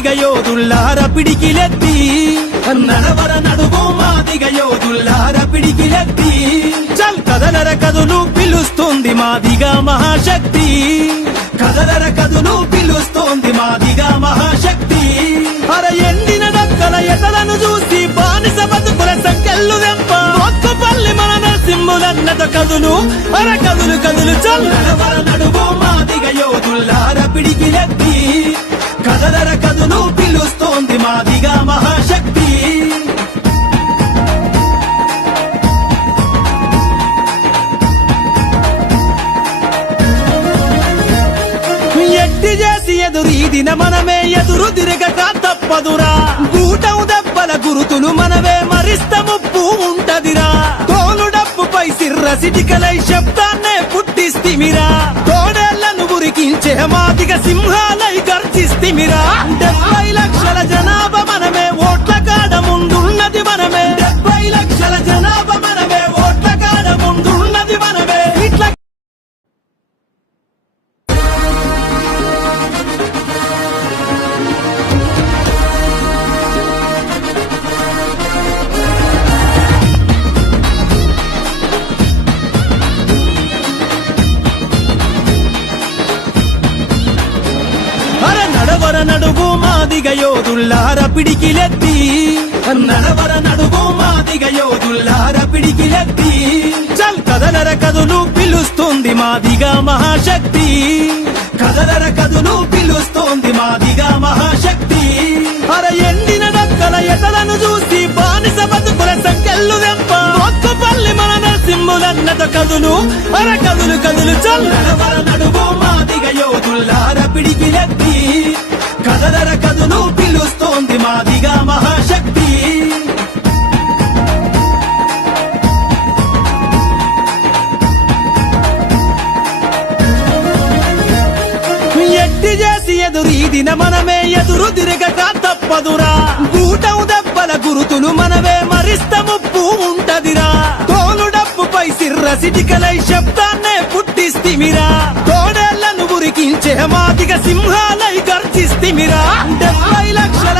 మాదిగ యోధుల్లార పిడికిలెత్తి నడవర నడువు మాదిగ యోధుల్లార పిడికిలెత్తి చల్ కదలర కదులు పిలుస్తుంది మాదిగ మహాశక్తి కదలర కదులు పిలుస్తోంది మాదిగ మహాశక్తి అర ఎండిన డక్కల ఎతలను చూసి బానిస బతుకుల సంకెళ్ళు వెంప మొక్కపల్లి మన నరసింహులన్నత కదులు అర కదులు కదులు చల్ నడవర నడువు మాదిగ యోధుల్లార పిడికిలెత్తి కదలర కదులు పిలుస్తోంది మాదిగ మహాశక్తి ఎట్టి చేసి ఎదురీదిన మనమే ఎదురు తిరగక తప్పదురా గూటం దెబ్బల గురుతులు మనమే మరిస్త ముప్పు ఉంటదిరా తోలు డప్పుపై సిర్ర సిటికలై శబ్దాన్నే పుట్టిస్తిమిరా తోడేళ్లను ఉరికించే మాదిగ సింహాలై గర్జిస్తిమిరా 70 లక్షల జనాభా మనమే ఓట్ల కాడ ముందున్నది మనమే 70 లక్షల జనాభా మనమే ఓట్ల కాడ ముందున్నది మనమే ఇట్లా నడవర నడువు మాదిగ యోధుల్లార పిడికిలెత్తి నడవర నడువు మాదిగ యోధుల్లార పిడికిలెత్తి చల్ కదలర కదులు పిలుస్తుంది మాదిగ మహాశక్తి కదలర కదులు పిలుస్తోంది మాదిగ మహాశక్తి అర ఎండిన డక్కల ఎతలను చూసి బానిస బతుకుల సంకెళ్ళు వెంప మొక్కపల్లి మన నరసింహులన్నత కదులు అర కదులు కదులు చల్ నడవర నడువు మాదిగ యోధుల్లార పిడికిలెత్తి కదలర కదులు పిలుస్తోంది మాదిగ మహాశక్తి ఎట్టి చేసి ఎదురీదిన మనమే ఎదురు తిరగక తప్పదురా గూటం దెబ్బల గురుతులు మనమే మరిస్త ముప్పు ఉంటదిరా తోలు డప్పుపై సిర్ర సిటికలై శబ్దాన్నే పుట్టిస్తిమిరా తోడేళ్లను ఉరికించే మాదిగ సింహాలై గర్జిస్తిమిరా 70 లక్షల